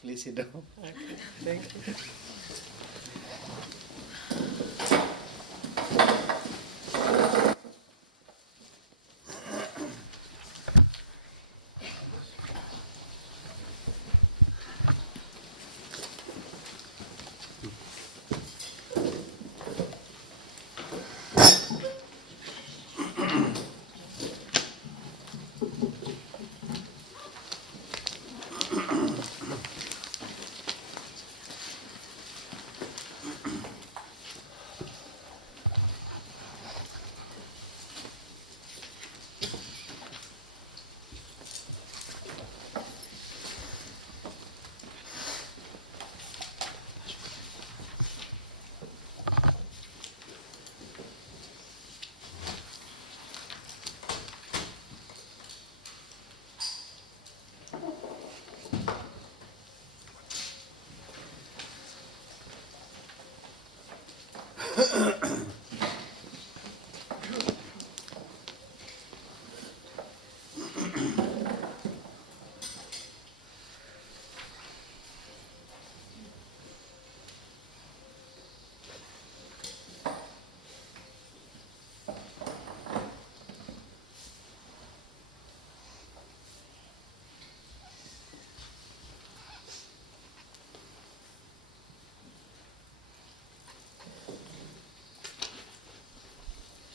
Please sit down. Okay, thank you.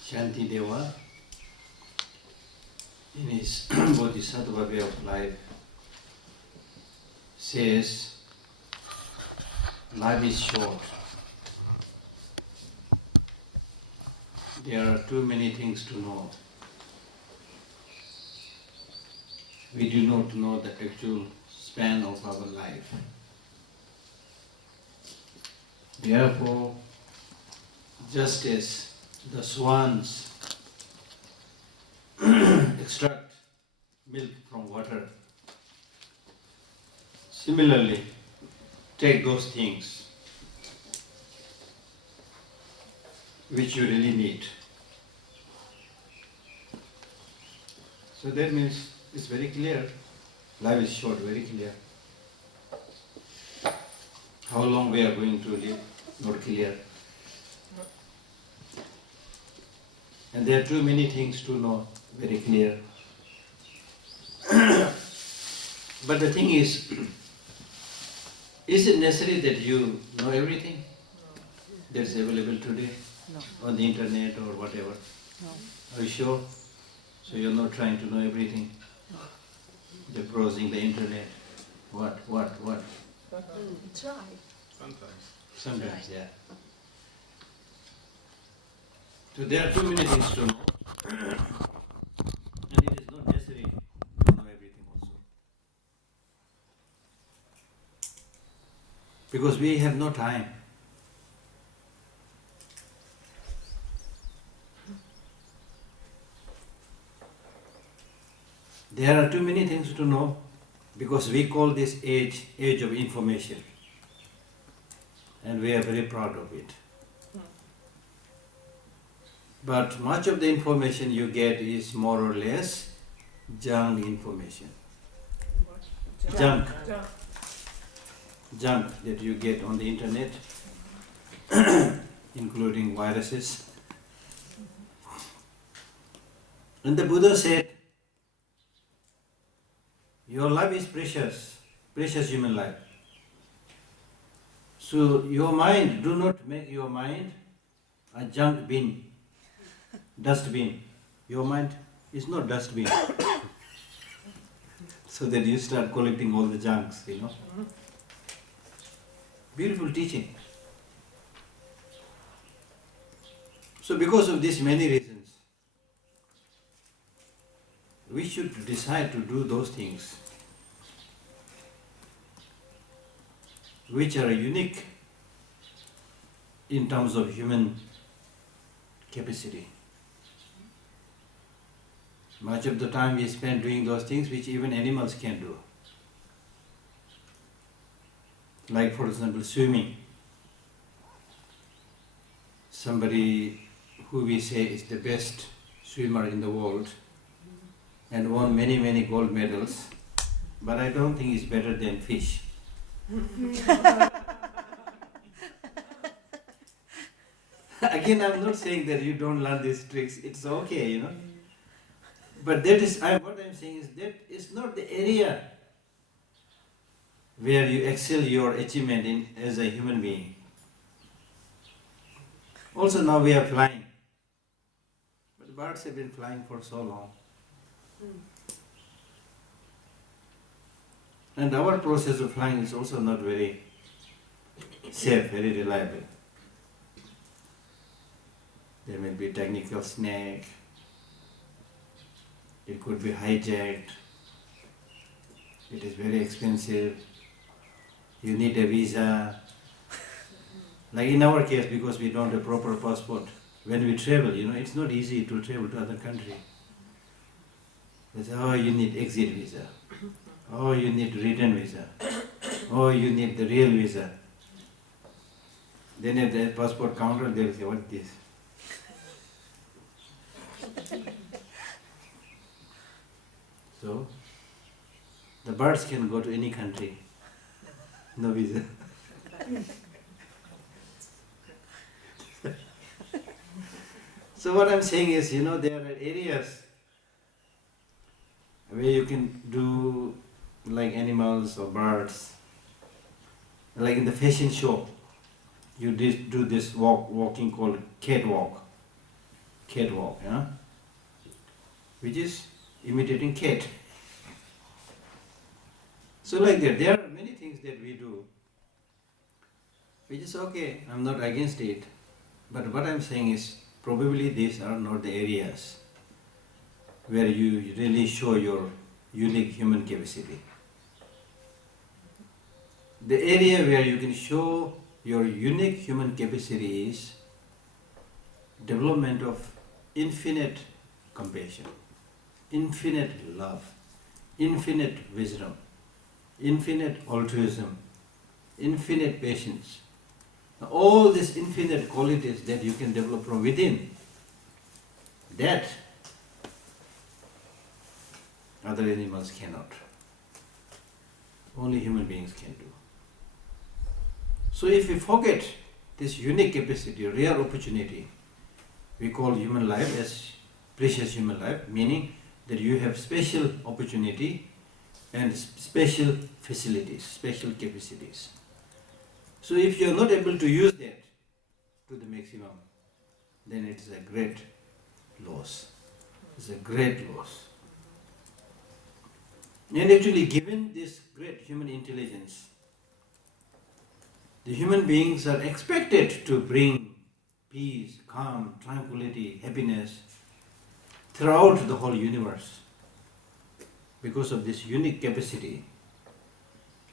Shanti Deva, in his Bodhisattva way of life, says, life is short. There are too many things to know. We do not know the actual span of our life. Therefore, just as the swans extract milk from water, similarly, take those things which you really need. So that means it's very clear. Life is short, very clear. How long we are going to live, not clear. And there are too many things to know, very clear. But the thing is it necessary that you know everything that's available today on the internet or whatever? No. Are you sure? So you're not trying to know everything? You're browsing the internet. What? Try. Sometimes, yeah. So there are too many things to know, and it is not necessary to know everything also. Because we have no time. There are too many things to know because we call this age of information, and we are very proud of it. But much of the information you get is more or less junk information. Junk that you get on the internet, including viruses. And the Buddha said, your life is precious, precious human life. So your mind, do not make your mind a junk bin. Dustbin. Your mind is not dustbin. So that you start collecting all the junks, Beautiful teaching. So because of these many reasons, we should decide to do those things which are unique in terms of human capacity. Much of the time we spend doing those things which even animals can do. Like, for example, swimming. Somebody who we say is the best swimmer in the world and won many, many gold medals, but I don't think he's better than fish. Again, I'm not saying that you don't learn these tricks. It's okay, you know. But that is, what I'm saying is that is not the area where you excel your achievement in as a human being. Also now we are flying. But birds have been flying for so long. And our process of flying is also not very safe, very reliable. There may be technical snag. It could be hijacked. It is very expensive. You need a visa. Like in our case, because we don't have proper passport, when we travel, you know, it's not easy to travel to other country. They say, oh, you need exit visa. Oh, you need return visa. Oh, you need the real visa. Then at the passport counter, they'll say, what's this? So, the birds can go to any country, no visa. So what I'm saying is, you know, there are areas where you can do like animals or birds. Like in the fashion show, you do this walking called catwalk, yeah? Which is imitating cat. So like that, there are many things that we do, which is okay, I'm not against it, but what I'm saying is, probably these are not the areas where you really show your unique human capacity. The area where you can show your unique human capacity is development of infinite compassion, infinite love, infinite wisdom, infinite altruism, infinite patience. All these infinite qualities that you can develop from within, that other animals cannot. Only human beings can do. So if we forget this unique capacity, rare opportunity, we call human life as precious human life, meaning that you have special opportunity and special facilities, special capacities. So if you are not able to use that to the maximum, then it is a great loss. It's a great loss. And actually, given this great human intelligence, the human beings are expected to bring peace, calm, tranquility, happiness throughout the whole universe because of this unique capacity.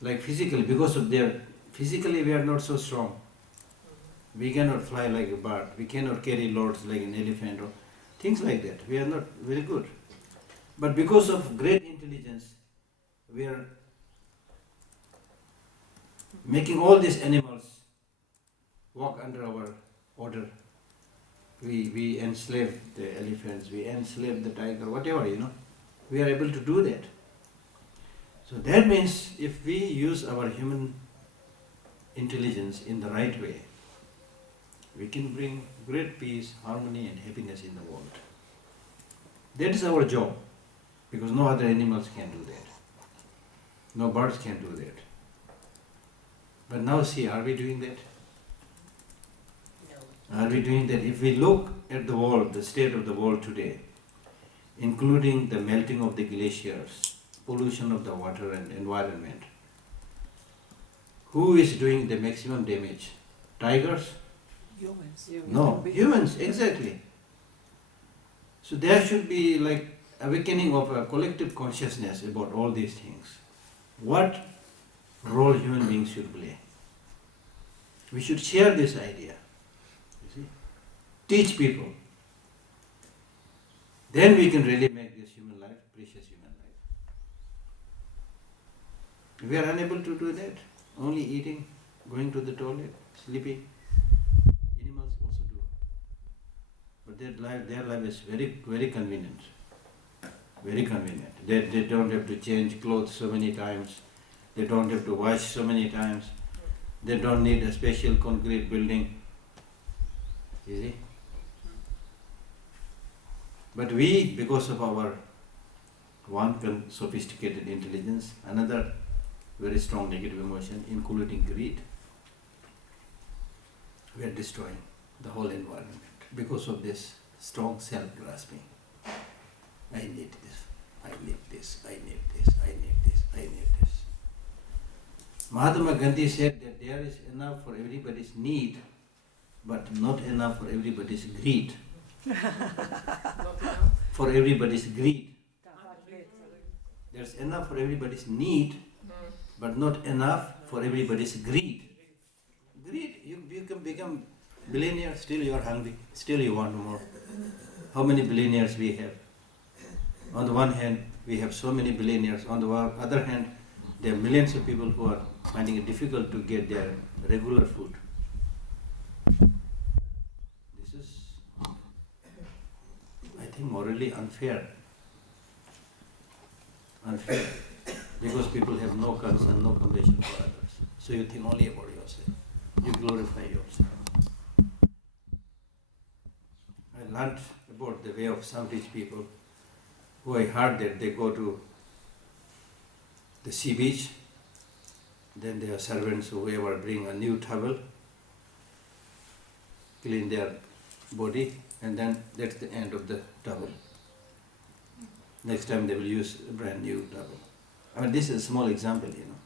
Like physically, because of their physically we are not so strong. We cannot fly like a bird. We cannot carry loads like an elephant or things like that. We are not very good. But because of great intelligence, we are making all these animals walk under our order. We enslave the elephants, we enslave the tiger, whatever, you know. We are able to do that. So that means if we use our human intelligence in the right way, we can bring great peace, harmony and happiness in the world. That is our job, because no other animals can do that. No birds can do that. But now see, are we doing that? No. Are we doing that? If we look at the world, the state of the world today, including the melting of the glaciers, pollution of the water and environment, who is doing the maximum damage? Tigers? Humans. No, humans, exactly. So there should be like awakening of a collective consciousness about all these things. What role human beings should play? We should share this idea. You see? Teach people. Then we can really make this human life precious human life. We are unable to do that. Only eating, going to the toilet, sleeping. Animals also do. But their life is very, very convenient. Very convenient. They don't have to change clothes so many times. They don't have to wash so many times. They don't need a special concrete building. You see? But we, because of our one sophisticated intelligence, another very strong negative emotion, including greed, we are destroying the whole environment because of this strong self-grasping. I need this, I need this, I need this, I need this, I need this. Mahatma Gandhi said that there is enough for everybody's need, but not enough for everybody's greed. Not enough. For everybody's greed. There's enough for everybody's need, but not enough for everybody's greed. Greed, you can become billionaire, still you are hungry, still you want more. How many billionaires we have? On the one hand, we have so many billionaires. On the other hand, there are millions of people who are finding it difficult to get their regular food. This is, I think, morally unfair. Unfair. Because people have no concern, no compassion for others. So you think only about yourself. You glorify yourself. I learned about the way of some rich people who I heard that they go to the sea beach, then their servants or whoever bring a new towel, clean their body, and then that's the end of the towel. Next time they will use a brand new towel. I mean, this is a small example, you know.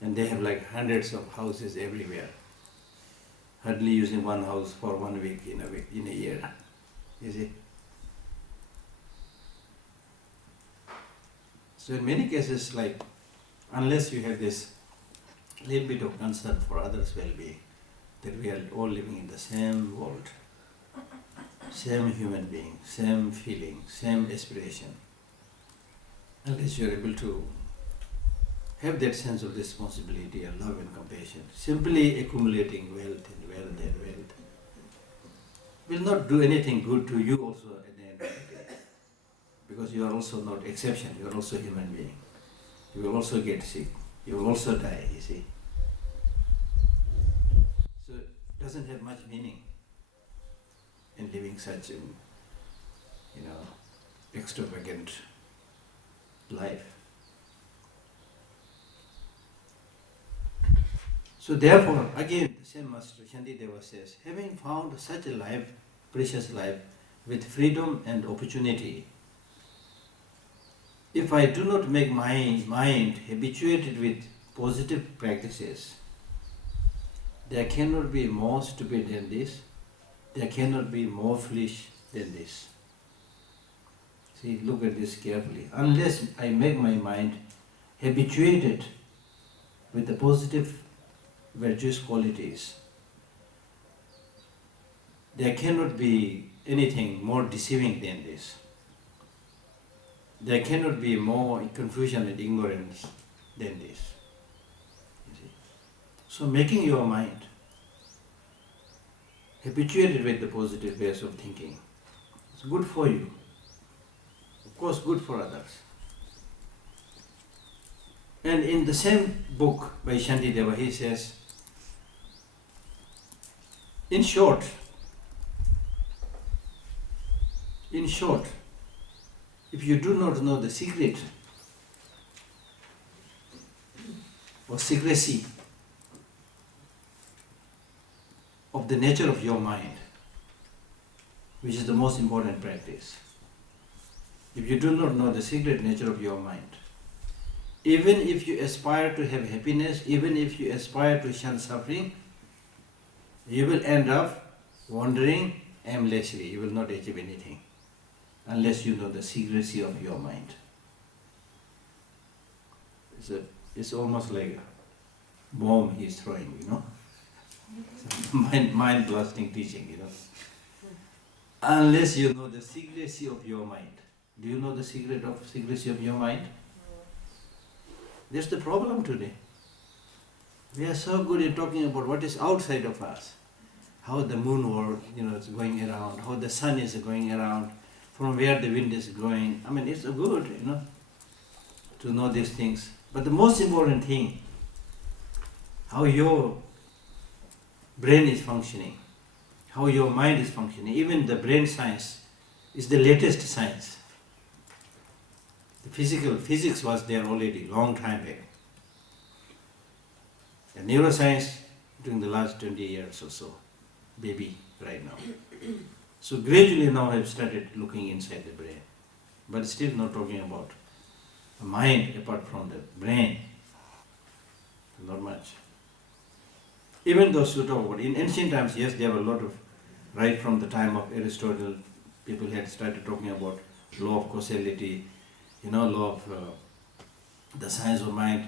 And they have like hundreds of houses everywhere. Hardly using one house for 1 week in a year. You see? So in many cases, like, unless you have this little bit of concern for others' well-being, that we are all living in the same world, same human being, same feeling, same aspiration, unless you are able to have that sense of responsibility and love and compassion, simply accumulating wealth and wealth and wealth will not do anything good to you also at the end of the day. Because you are also not exception, you are also a human being. You will also get sick, you will also die, you see. So it doesn't have much meaning in living such an, extravagant life. So therefore, again, the same Master Shantideva says, having found such a life, precious life, with freedom and opportunity, if I do not make my mind habituated with positive practices, there cannot be more stupid than this, there cannot be more foolish than this. See, look at this carefully. Unless I make my mind habituated with the positive virtuous qualities, there cannot be anything more deceiving than this. There cannot be more confusion and ignorance than this. You see? So making your mind habituated with the positive ways of thinking is good for you. Of course, good for others. And in the same book by Shantideva, he says, in short, if you do not know the secret or secrecy of the nature of your mind, which is the most important practice, if you do not know the secret nature of your mind, even if you aspire to have happiness, even if you aspire to shun suffering, you will end up wandering aimlessly. You will not achieve anything unless you know the secrecy of your mind. It's almost like a bomb he is throwing, mind-blasting teaching, Unless you know the secrecy of your mind. Do you know the secrecy of your mind? That's the problem today. We are so good at talking about what is outside of us, how the moon world, is going around, how the sun is going around, from where the wind is blowing. I mean, it's good, to know these things. But the most important thing, how your brain is functioning, how your mind is functioning. Even the brain science is the latest science. The physics was there already, long time back. The neuroscience during the last 20 years or so, baby right now. So gradually now I've started looking inside the brain, but still not talking about a mind apart from the brain. Not much. Even those who talk about, in ancient times, yes, there were a lot of, right from the time of Aristotle, people had started talking about law of causality, law of the science of mind.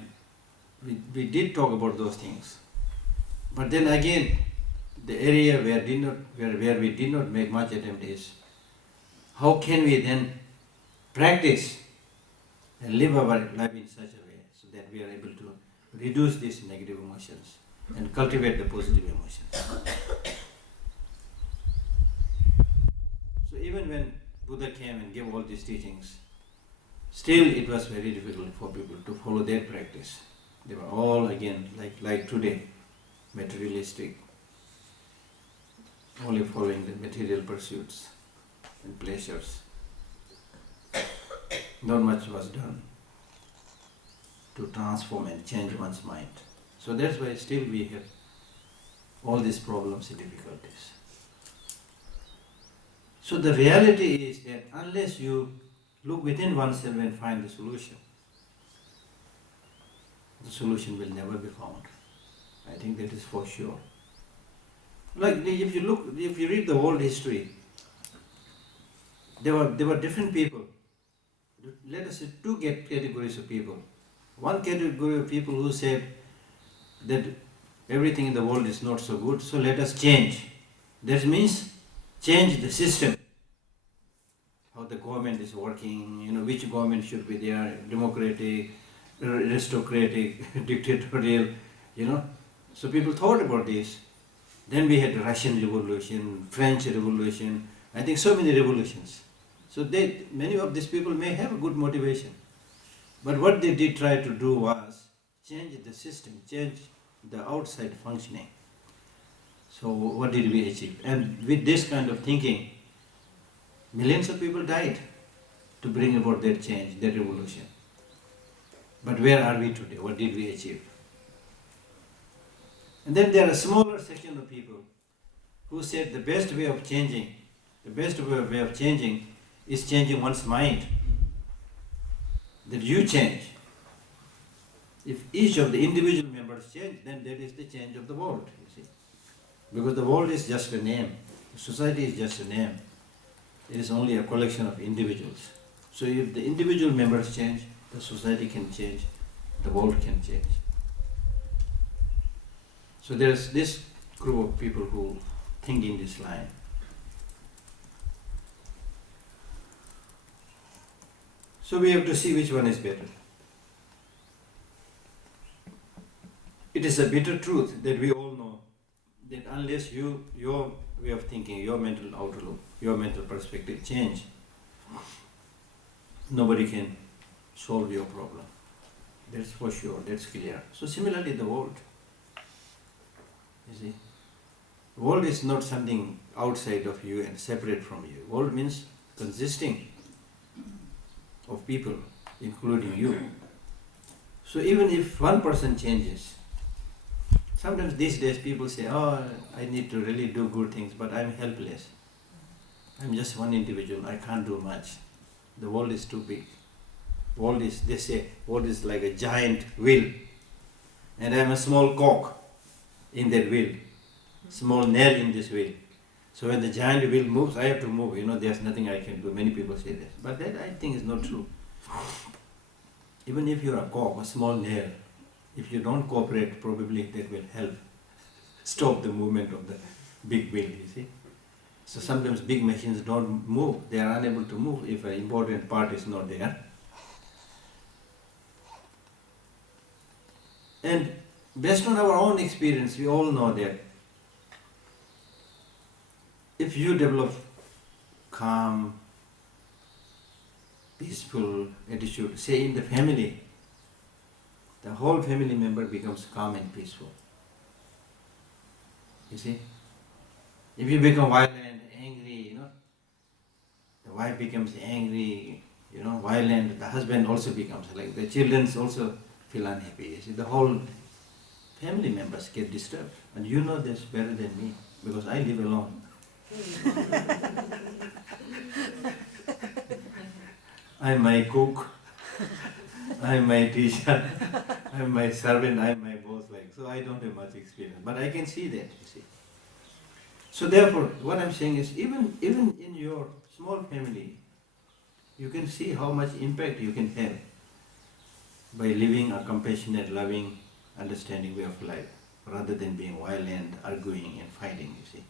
We did talk about those things. But then again, the area where we did not make much attempt is, how can we then practice and live our life in such a way so that we are able to reduce these negative emotions and cultivate the positive emotions. So even when Buddha came and gave all these teachings, still it was very difficult for people to follow their practice. They were all again, like today, materialistic, only following the material pursuits and pleasures. Not much was done to transform and change one's mind. So that's why still we have all these problems and difficulties. So the reality is that unless you look within oneself and find the solution will never be found. I think that is for sure. Like if you read the world history, there were different people. Let us say two categories of people. One category of people who said that everything in the world is not so good, so let us change. That means change the system, how the government is working, which government should be there, democratic, aristocratic, dictatorial, So people thought about this. Then we had the Russian Revolution, French Revolution, I think so many revolutions. So many of these people may have a good motivation. But what they did try to do was change the system, change the outside functioning. So what did we achieve? And with this kind of thinking, millions of people died to bring about their change, their revolution. But where are we today? What did we achieve? And then there are a smaller section of people who said the best way of changing is changing one's mind. That you change. If each of the individual members change, then that is the change of the world, you see. Because the world is just a name. Society is just a name. It is only a collection of individuals. So if the individual members change, the society can change, the world can change. So there is this group of people who think in this line. So we have to see which one is better. It is a bitter truth that we all know that unless your way of thinking, your mental outlook, your mental perspective change, nobody can solve your problem. That's for sure, that's clear. So similarly the world. You see, the world is not something outside of you and separate from you. World means consisting of people, including you. So even if one person changes, sometimes these days people say, oh, I need to really do good things, but I'm helpless. I'm just one individual, I can't do much. The world is too big. They say, world is like a giant wheel, and I'm a small cog in that wheel, small nail in this wheel. So when the giant wheel moves, I have to move, there's nothing I can do. Many people say this, but that I think is not true. Even if you're a cog, a small nail, if you don't cooperate, probably that will help stop the movement of the big wheel, you see. So sometimes big machines don't move, they are unable to move if an important part is not there. And based on our own experience, we all know that if you develop calm, peaceful attitude, say in the family, the whole family member becomes calm and peaceful. You see? If you become violent, angry, the wife becomes angry, violent, the husband also becomes like, the children also feel unhappy. You see, the whole family members get disturbed. And you know this better than me, because I live alone. I'm my cook, I'm my teacher, I'm my servant, I'm my boss, so I don't have much experience. But I can see that, you see. So therefore, what I'm saying is, even in your small family, you can see how much impact you can have by living a compassionate, loving, understanding way of life, rather than being violent, arguing and fighting, you see.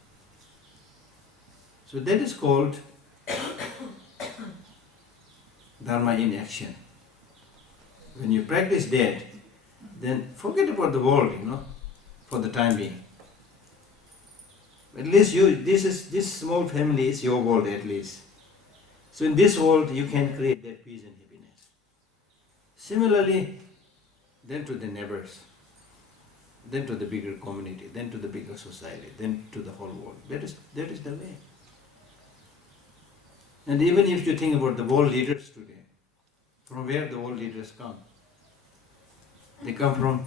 So that is called Dharma in action. When you practice that, then forget about the world, for the time being. At least this small family is your world at least. So in this world, you can create that peace and happiness. Similarly, then to the neighbors, then to the bigger community, then to the bigger society, then to the whole world. That is the way. And even if you think about the world leaders today, from where the world leaders come? They come from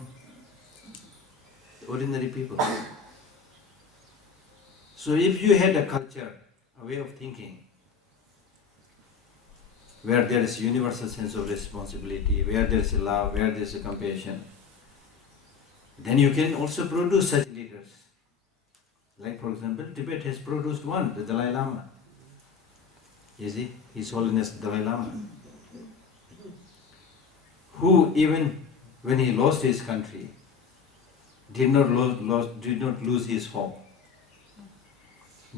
ordinary people. So if you had a culture, a way of thinking, where there is universal sense of responsibility, where there is a love, where there is a compassion, then you can also produce such leaders. Like for example, Tibet has produced one, the Dalai Lama. You see, His Holiness Dalai Lama, who even when he lost his country, did not lose his hope,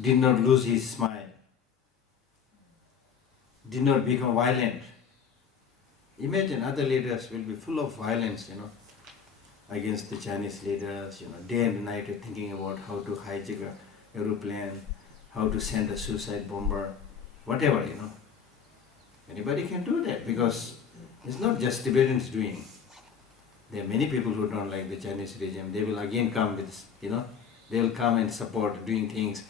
did not lose his smile, did not become violent. Imagine other leaders will be full of violence, against the Chinese leaders, day and night thinking about how to hijack an aeroplane, how to send a suicide bomber, whatever, Anybody can do that, because it's not just Tibetans doing. There are many people who don't like the Chinese regime. They will again come with, they will come and support doing things.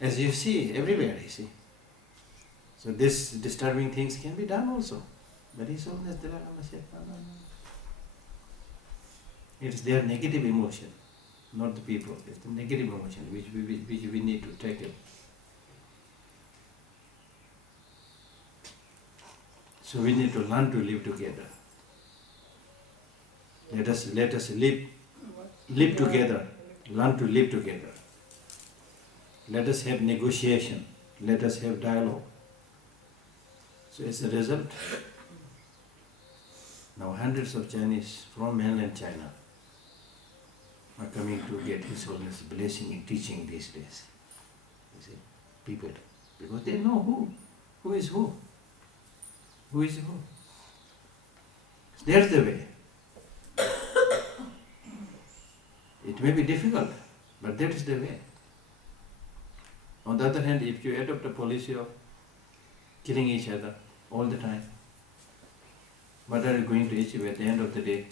As you see, everywhere, you see. So these disturbing things can be done also. But His Holiness Dalai Lama said, no. It's their negative emotion, not the people. It's the negative emotion which we need to tackle. So we need to learn to live together. Let us live together, learn to live together. Let us have negotiation, let us have dialogue. So as a result, now hundreds of Chinese from mainland China are coming to get His Holiness blessing and teaching these days. You see, people, because they know who is who. Who is who? That's the way. It may be difficult, but that is the way. On the other hand, if you adopt a policy of killing each other all the time, what are you going to achieve at the end of the day?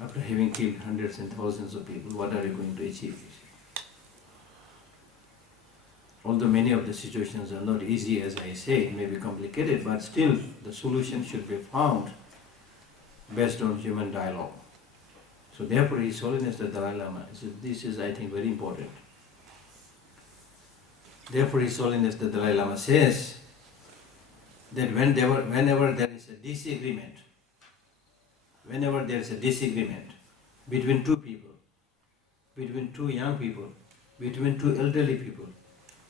After having killed hundreds and thousands of people, what are you going to achieve? Although many of the situations are not easy, as I say, it may be complicated, but still the solution should be found based on human dialogue. So therefore His Holiness the Dalai Lama, this is I think very important. Therefore His Holiness the Dalai Lama says that whenever there is a disagreement, between two people, between two young people, between two elderly people,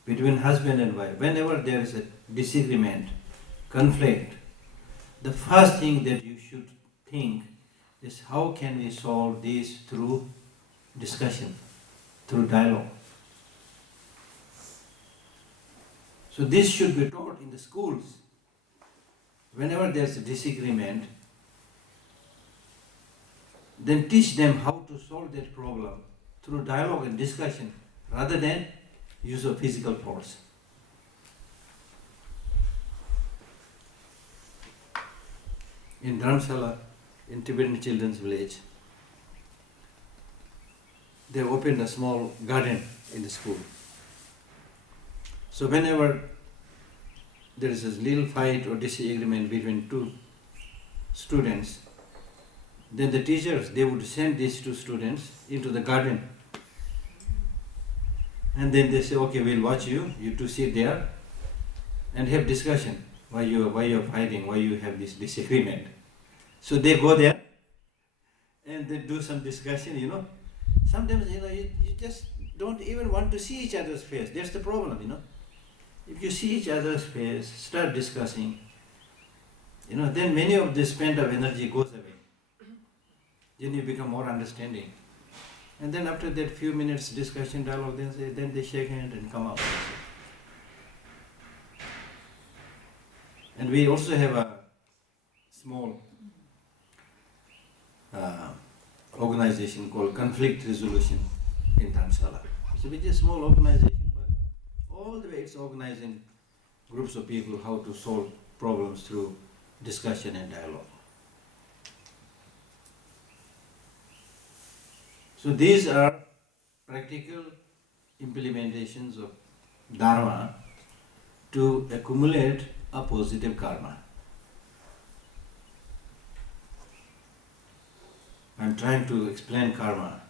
between husband and wife, whenever there is a disagreement, conflict, the first thing that you should think is how can we solve this through discussion, through dialogue. So this should be taught in the schools. Whenever there is a disagreement, then teach them how to solve that problem through dialogue and discussion rather than use of physical force. in Dharamsala, in Tibetan children's village, they opened a small garden in the school. So whenever there is a little fight or disagreement between two students, then the teachers, they would send these two students into the garden. And then they say, okay, we'll watch you, you two sit there and have discussion. Why you're fighting, why you have this disagreement. So they go there and they do some discussion, Sometimes, you just don't even want to see each other's face. That's the problem, If you see each other's face, start discussing, then many of this pent-up energy goes away. Then you become more understanding. And then after that few minutes discussion, dialogue, then they shake hands and come out. And we also have a small organization called Conflict Resolution in Dharamsala. So it's a small organization, but all the way it's organizing groups of people how to solve problems through discussion and dialogue. So these are practical implementations of Dharma to accumulate a positive karma. I am trying to explain karma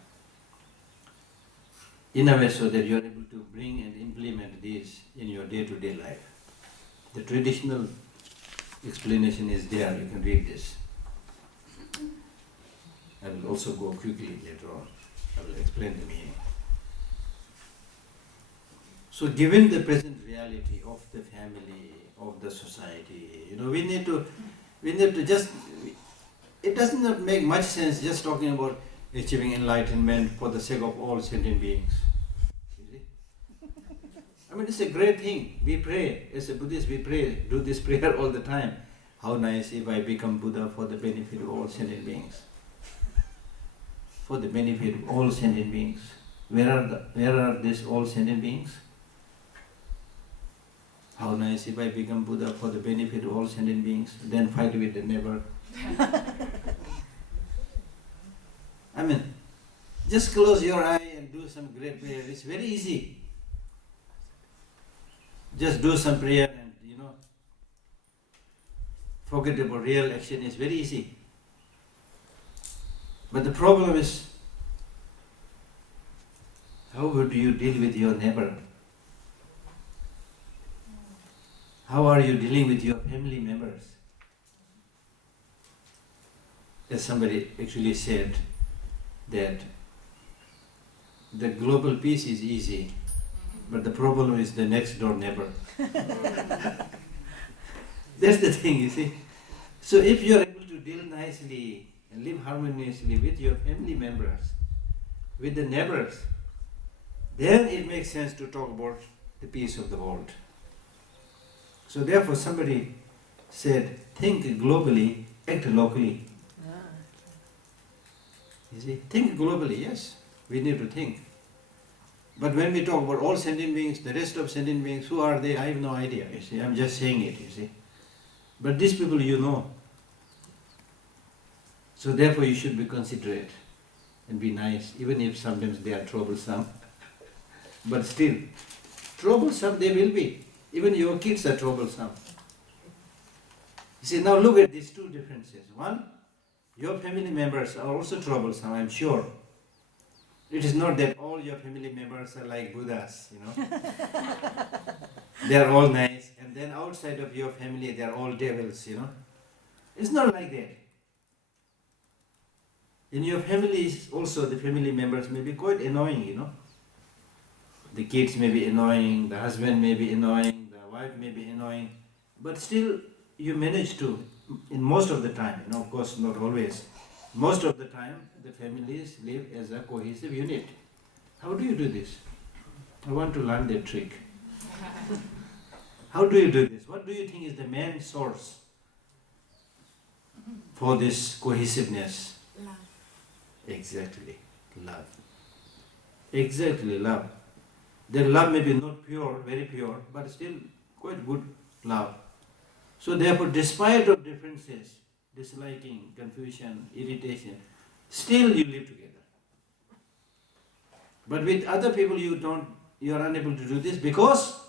in a way so that you are able to bring and implement these in your day-to-day life. The traditional explanation is there, you can read this. I will also go quickly later on. I will explain the meaning. So given the present reality of the family, of the society, we need to just, it does not make much sense just talking about achieving enlightenment for the sake of all sentient beings. You see? I mean, it's a great thing. We pray, as a Buddhist, we pray, do this prayer all the time. How nice if I become Buddha for the benefit of all sentient beings. For the benefit of all sentient beings. Where are these all sentient beings? How nice if I become Buddha for the benefit of all sentient beings, then fight with the neighbor. I mean, just close your eye and do some great prayer. It's very easy. Just do some prayer and, forget about real action. It's very easy. But the problem is, how would you deal with your neighbor? How are you dealing with your family members? As somebody actually said, that the global peace is easy, but the problem is the next door neighbor. That's the thing, you see. So if you are able to deal nicely and live harmoniously with your family members, with the neighbors, then it makes sense to talk about the peace of the world. So therefore somebody said, think globally, act locally. You see, think globally, yes, we need to think. But when we talk about all sentient beings, the rest of sentient beings, who are they? I have no idea, you see, I'm just saying it, you see. But these people you know. So therefore you should be considerate and be nice, even if sometimes they are troublesome. But still, troublesome they will be. Even your kids are troublesome. You see, now look at these two differences. One, your family members are also troublesome, I'm sure. It is not that all your family members are like Buddhas, They are all nice, and then outside of your family they are all devils, It's not like that. In your families also the family members may be quite annoying, The kids may be annoying, the husband may be annoying, the wife may be annoying, but still you manage to, in most of the time, of course not always, most of the time the families live as a cohesive unit. How do you do this? I want to learn that trick. How do you do this? What do you think is the main source for this cohesiveness? Love. Exactly, love. Exactly, love. Their love may be not pure, very pure, but still quite good love. So therefore, despite of differences, disliking, confusion, irritation, still you live together. But with other people you are unable to do this because